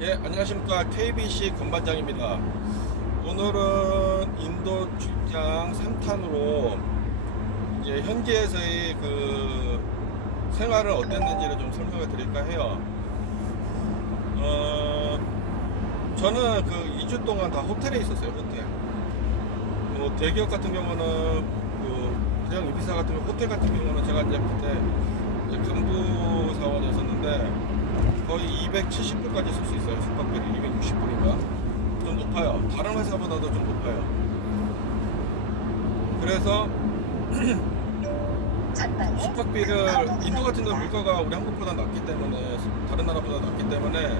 예, 안녕하십니까. KBC 권반장입니다. 오늘은 인도 출장 3탄으로 이제 현지에서의 그 생활은 어땠는지를 좀 설명을 드릴까 해요. 저는 그 2주 동안 다 호텔에 있었어요, 호텔. 뭐 대기업 같은 경우는 그 대형 이비사 같은 경우, 호텔 같은 경우는 제가 이제 그때 이제 간부 사원이었었는데 거의 270불까지 쓸 수 있어요. 숙박비를 260불인가 좀 높아요. 다른 회사보다도 좀 높아요. 그래서 숙박비를 인도 같은 데 물가가 우리 한국보다 낮기 때문에, 다른 나라보다 낮기 때문에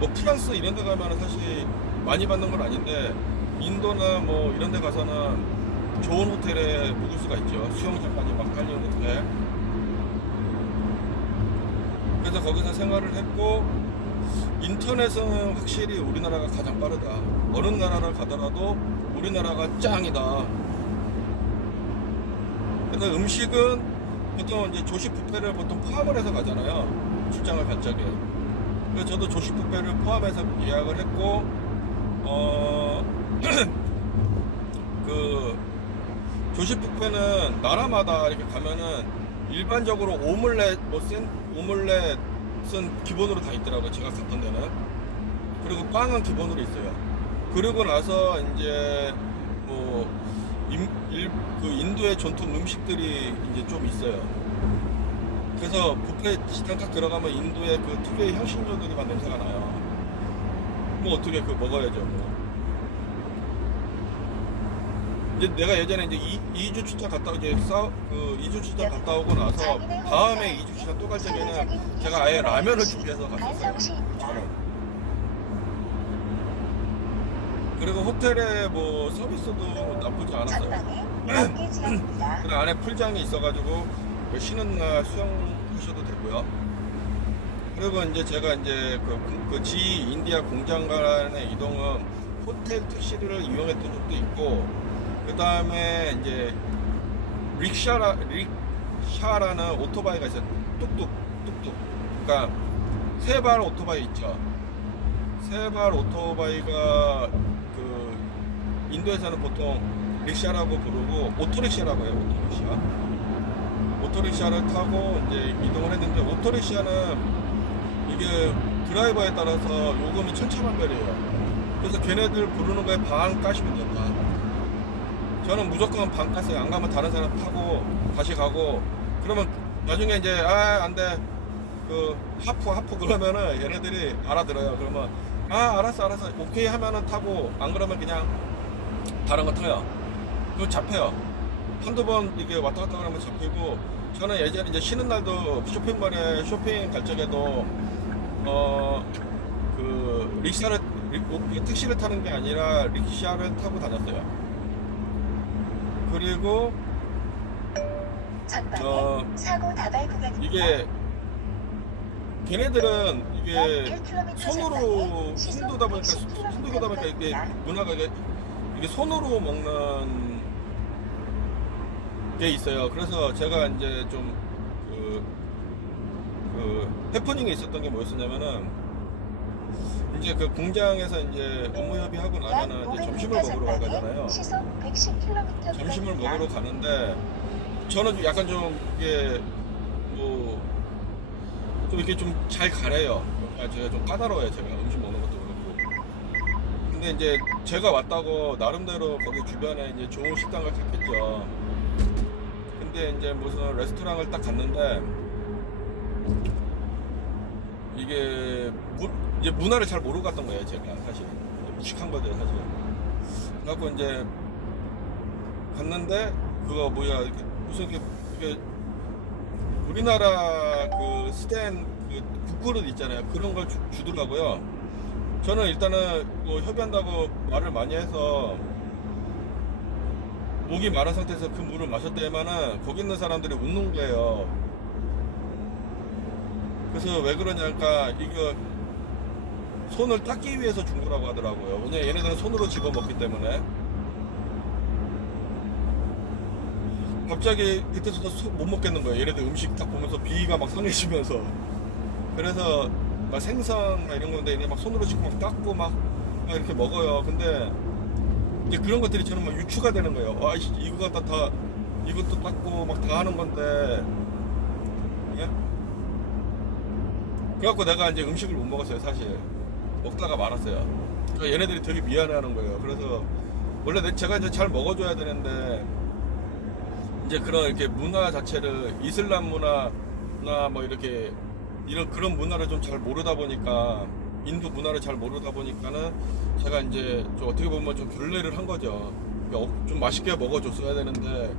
뭐 프랑스 이런 데 가면 사실 많이 받는 건 아닌데 인도나 뭐 이런 데 가서는 좋은 호텔에 묵을 수가 있죠. 수영장까지 막 깔려있는 호텔. 그래서 거기서 생활을 했고, 인터넷은 확실히 우리나라가 가장 빠르다. 어느 나라를 가더라도 우리나라가 짱이다. 그래서 음식은 보통 이제 조식 뷔페를 보통 포함을 해서 가잖아요, 출장을 갈 적에. 그래서 저도 조식 뷔페를 포함해서 예약을 했고, 그 조식 뷔페는 나라마다 이렇게 가면은 일반적으로 오믈렛, 오믈렛은 기본으로 다 있더라고요, 제가 갔던 데는. 그리고 빵은 기본으로 있어요. 그리고 나서 이제 뭐 그 인도의 전통 음식들이 이제 좀 있어요. 그래서 뷔페 식당 딱 들어가면 인도의 그 특유의 향신료들이 막 냄새가 나요. 뭐 어떻게 그 먹어야죠, 뭐. 이제 내가 예전에 이제 2주 출장 갔다 이제 그 2주 출장 갔다 오고 나서 다음에 2주 출장 또 갈 적에는 제가 아예 라면을 준비해서 갔었어요. 저는. 그리고 호텔에 뭐 서비스도 나쁘지 않았어요. 그 안에 풀장이 있어가지고 뭐 쉬는 날 수영하셔도 되고요. 그리고 이제 제가 이제 그 G 인디아 공장 간의 이동은 호텔 택시를 이용했던 적도 있고, 그 다음에 이제 릭샤라는 오토바이가 있어요. 뚝뚝. 그러니까 세 발 오토바이 있죠. 세 발 오토바이가 그 인도에서는 보통 릭샤라고 부르고 오토릭샤라고 해요. 오토릭샤를 타고 이제 이동을 했는데, 오토릭샤는 이게 드라이버에 따라서 요금이 천차만별이에요. 그래서 걔네들 부르는 거에 반 까시면 된다. 저는 무조건 반 깠어요. 안 가면 다른 사람 타고 다시 가고, 그러면 나중에 이제 안돼 그 하프 그러면은 얘네들이 알아들어요. 그러면 알았어 오케이 하면은 타고, 안 그러면 그냥 다른 거 타요. 그거 잡혀요. 한두 번 이게 왔다 갔다 그러면 잡히고. 저는 예전에 이제 쉬는 날도 쇼핑몰에 쇼핑 갈 적에도 그 택시를 타는 게 아니라 릭샤를 타고 다녔어요. 그리고 사고 다발 구간입니다. 이게 걔네들은 이게 손으로 힘들다 보니까 이게 문화가 이게 손으로 먹는 게 있어요. 그래서 제가 이제 좀 그 해프닝이 있었던 게 뭐였었냐면은, 이제 그 공장에서 이제 업무 협의하고 나면은 이제 점심을 먹으러 가잖아요. 점심을 먹으러 가는데, 저는 약간 좀 이게 뭐 좀 이렇게 좀 잘 가려요. 제가 좀 까다로워요. 제가 음식 먹는 것도 그렇고. 근데 이제 제가 왔다고 나름대로 거기 주변에 이제 좋은 식당을 갔겠죠. 근데 이제 무슨 레스토랑을 딱 갔는데, 이게 이제 문화를 잘 모르고 갔던 거예요, 제가. 사실 무식한 거죠, 사실. 그래갖고 이제 갔는데, 그거 뭐야, 이렇게 무슨 이게 우리나라 그 스텐 그 국그릇 있잖아요. 그런 걸 주더라고요. 저는 일단은 뭐 협의한다고 말을 많이 해서 목이 마른 상태에서 그 물을 마셨더니만은 거기 있는 사람들이 웃는 거예요. 그래서 왜 그러냐니까, 이거 손을 닦기 위해서 준 거라고 하더라고요. 왜냐면 얘네들은 손으로 집어 먹기 때문에. 갑자기 그때부터 못 먹겠는 거예요. 얘네들 음식 딱 보면서 비위가 막 상해지면서. 그래서 막 생선 막 이런 건데 이게 막 손으로 짚고 막 닦고 막 이렇게 먹어요. 근데 이제 그런 것들이 저는 막 유추가 되는 거예요. 와, 이거 갖다 다 이것도 닦고 막 다 하는 건데, 예? 그래갖고 내가 이제 음식을 못 먹었어요, 사실. 먹다가 말았어요. 그러니까 얘네들이 되게 미안해하는 거예요. 그래서 원래 제가 이제 잘 먹어줘야 되는데 이제 그런 이렇게 문화 자체를 이슬람 문화나 뭐 이렇게 이런 그런 문화를 좀 잘 모르다 보니까 인도 문화를 잘 모르다 보니까는 제가 이제 좀 어떻게 보면 좀 결례를 한 거죠. 그러니까 좀 맛있게 먹어줬어야 되는데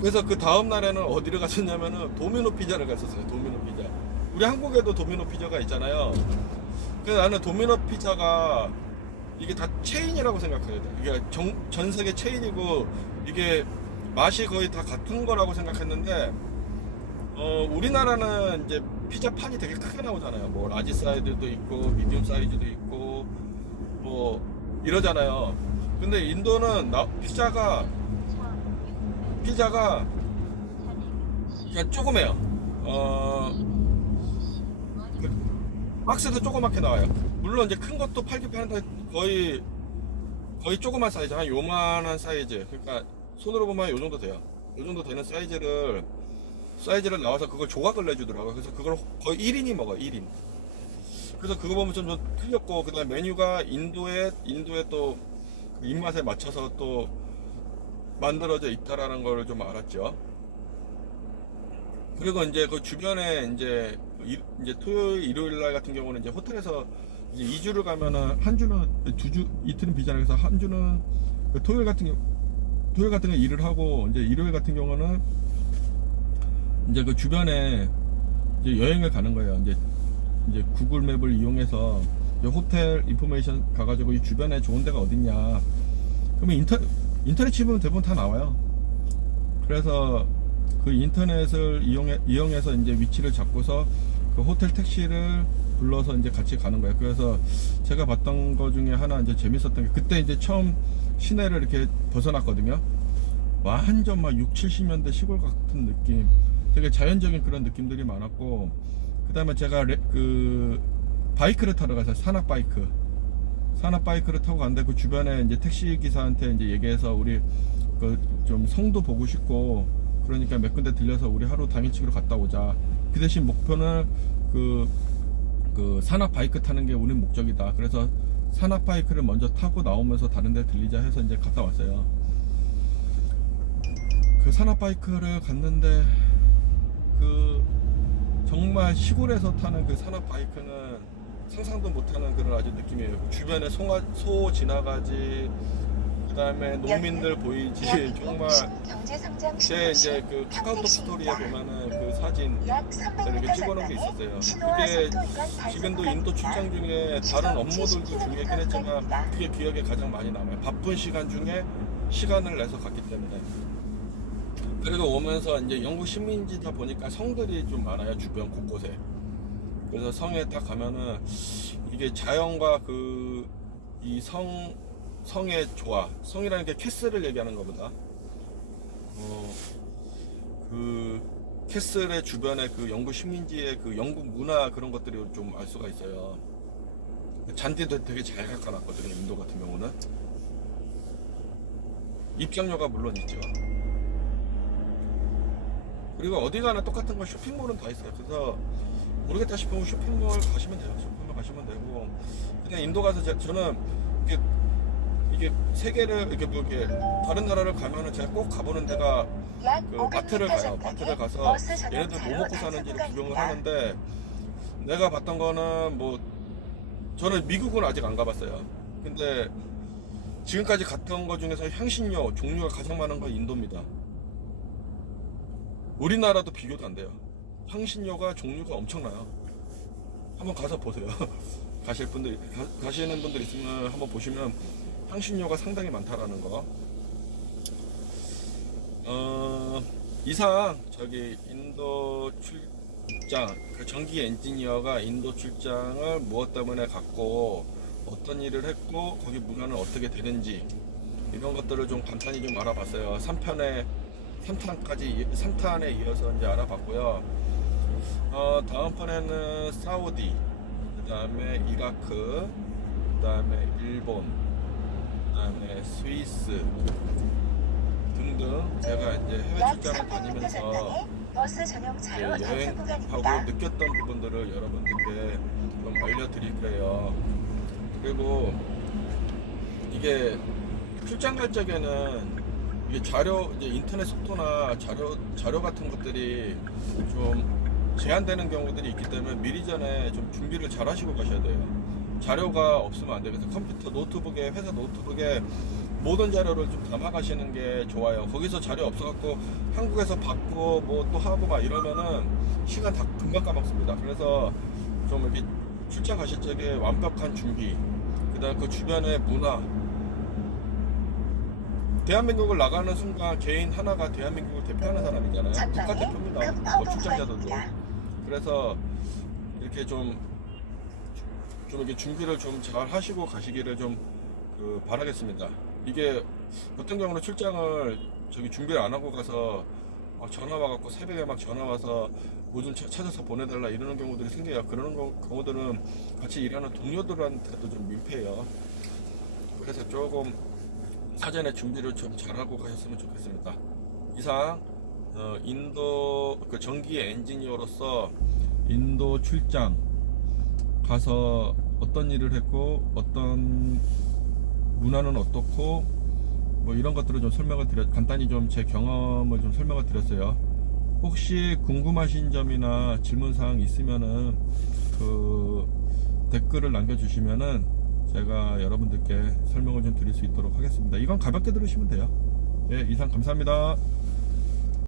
그래서 그 다음 날에는 어디를 갔었냐면은 도미노 피자를 갔었어요. 도미노 피자. 우리 한국에도 도미노 피자가 있잖아요. 그래서 나는 도미노 피자가 이게 다 체인이라고 생각해야 돼. 이게 전 세계 체인이고 이게 맛이 거의 다 같은 거라고 생각했는데 우리나라는 이제 피자 판이 되게 크게 나오잖아요. 뭐 라지 사이즈도 있고 미디움 사이즈도 있고 뭐 이러잖아요. 근데 인도는 피자가 그냥 조그매요. 박스도 조그맣게 나와요. 물론 이제 큰 것도 팔긴 파는데 거의 조그만 사이즈, 한 요만한 사이즈. 그러니까 손으로 보면 요 정도 돼요. 요 정도 되는 사이즈를 나와서 그걸 조각을 내주더라고요. 그래서 그걸 거의 1인이 먹어요. 1인. 그래서 그거 보면 좀 틀렸고, 그 다음에 메뉴가 인도에 또 입맛에 맞춰서 또 만들어져 있다라는 걸 좀 알았죠. 그리고 이제 그 주변에 이제 토요일, 일요일 날 같은 경우는 이제 호텔에서 이제 2주를 가면은 한 주는 2주 이틀은 비자라 해서 한 주는 그 토요일 같은 경우 일을 하고 이제 일요일 같은 경우는 이제 그 주변에 이제 여행을 가는 거예요. 이제 구글 맵을 이용해서 호텔 인포메이션 가가지고 이 주변에 좋은 데가 어딨냐. 그러면 인터넷 치면 대부분 다 나와요. 그래서 그 인터넷을 이용해서 이제 위치를 잡고서 그 호텔 택시를 불러서 이제 같이 가는 거예요. 그래서 제가 봤던 거 중에 하나 이제 재밌었던 게 그때 이제 처음 시내를 이렇게 벗어났거든요. 완전 막 6, 70년대 시골 같은 느낌. 되게 자연적인 그런 느낌들이 많았고, 그 다음에 제가 그 바이크를 타러 가서 산악 바이크를 타고 갔는데 그 주변에 이제 택시 기사한테 이제 얘기해서 우리 그 좀 성도 보고 싶고 그러니까 몇 군데 들려서 우리 하루 당일치기로 갔다 오자. 그 대신 목표는 그 산악 바이크 타는 게 우리 목적이다. 그래서 산악 바이크를 먼저 타고 나오면서 다른 데 들리자 해서 이제 갔다 왔어요. 그 산악 바이크를 갔는데 그 정말 시골에서 타는 그 산악 바이크는 상상도 못하는 그런 아주 느낌이에요. 주변에 소 지나가지, 그 다음에 농민들 보이지. 정말 제 이제 그 카카오톡 스토리에 보면은 그 사진 이렇게 찍어놓은 게 있었어요. 그게 지금도 인도 출장 중에 다른 업무들도 중요하긴 했지만 그게 기억에 가장 많이 남아요. 바쁜 시간 중에 시간을 내서 갔기 때문에. 그리고 오면서 이제 영국 식민지다 보니까 성들이 좀 많아요. 주변 곳곳에. 그래서 성에 딱 가면은 이게 자연과 이 성의 조화, 성이라는 게 캐슬을 얘기하는 것보다 그 캐슬의 주변에 그 영국 식민지의 그 영국 문화 그런 것들이 좀 알 수가 있어요. 잔디도 되게 잘 깎아놨거든요. 인도 같은 경우는 입장료가 물론 있죠. 그리고 어디 가나 똑같은 거 쇼핑몰은 다 있어요. 그래서 모르겠다 싶으면 쇼핑몰 가시면 돼요. 쇼핑몰 가시면 되고, 그냥 인도 가서 저는 이게 세계를 이렇게 다른 나라를 가면은 제가 꼭 가보는 데가 그 마트를 가요. 마트를 가서 얘네들 뭐 먹고 사는지를 구경을 하는데, 내가 봤던 거는 뭐 저는 미국은 아직 안 가봤어요. 근데 지금까지 갔던 거 중에서 향신료 종류가 가장 많은 건 인도입니다. 우리나라도 비교도 안 돼요. 향신료가 종류가 엄청나요. 한번 가서 보세요. 가시는 분들 있으면 한번 보시면 향신료가 상당히 많다라는 거. 이상 저기 인도 출장, 그 전기 엔지니어가 인도 출장을 무엇 때문에 갔고 어떤 일을 했고 거기 문화는 어떻게 되는지 이런 것들을 좀 간단히 좀 알아봤어요. 3탄에 이어서 이제 알아봤고요. 다음번에는 사우디, 그 다음에 이라크, 그 다음에 일본, 그 다음에 스위스 등등 제가 이제 해외 약 출장을 300m 다니면서 전방에 버스 전용차로 단속 여행하고 구간입니다. 느꼈던 부분들을 여러분들께 좀 알려드릴 거예요. 그리고 이게 출장 갈 적에는 이게 자료, 이제 인터넷 속도나 자료 같은 것들이 좀 제한되는 경우들이 있기 때문에 미리 전에 좀 준비를 잘 하시고 가셔야 돼요. 자료가 없으면 안 돼요. 그래서 컴퓨터, 노트북에, 회사 노트북에 모든 자료를 좀 담아 가시는 게 좋아요. 거기서 자료 없어갖고 한국에서 받고 뭐 또 하고 막 이러면은 시간 다 금방 까먹습니다. 그래서 좀 이렇게 출장 가실 적에 완벽한 준비, 그 다음 그 주변의 문화, 대한민국을 나가는 순간 개인 하나가 대한민국을 대표하는 사람이잖아요. 국가 대표입니다. 뭐 출장자들도. 그래서 이렇게 좀 이렇게 준비를 좀 잘 하시고 가시기를 좀 바라겠습니다. 이게 어떤 경우는 출장을 준비를 안 하고 가서 전화 와갖고 새벽에 막 전화 와서 뭐 좀 찾아서 보내달라 이러는 경우들이 생겨요. 그러는 경우들은 같이 일하는 동료들한테도 좀 민폐예요. 그래서 조금 사전에 준비를 좀 잘하고 가셨으면 좋겠습니다. 이상 인도 전기 엔지니어로서 인도 출장 가서 어떤 일을 했고 어떤 문화는 어떻고 뭐 이런 것들을 좀 설명을 간단히 좀 제 경험을 좀 설명을 드렸어요. 혹시 궁금하신 점이나 질문사항 있으면은 댓글을 남겨주시면은 제가 여러분들께 설명을 좀 드릴 수 있도록 하겠습니다. 이건 가볍게 들으시면 돼요. 예, 이상 감사합니다.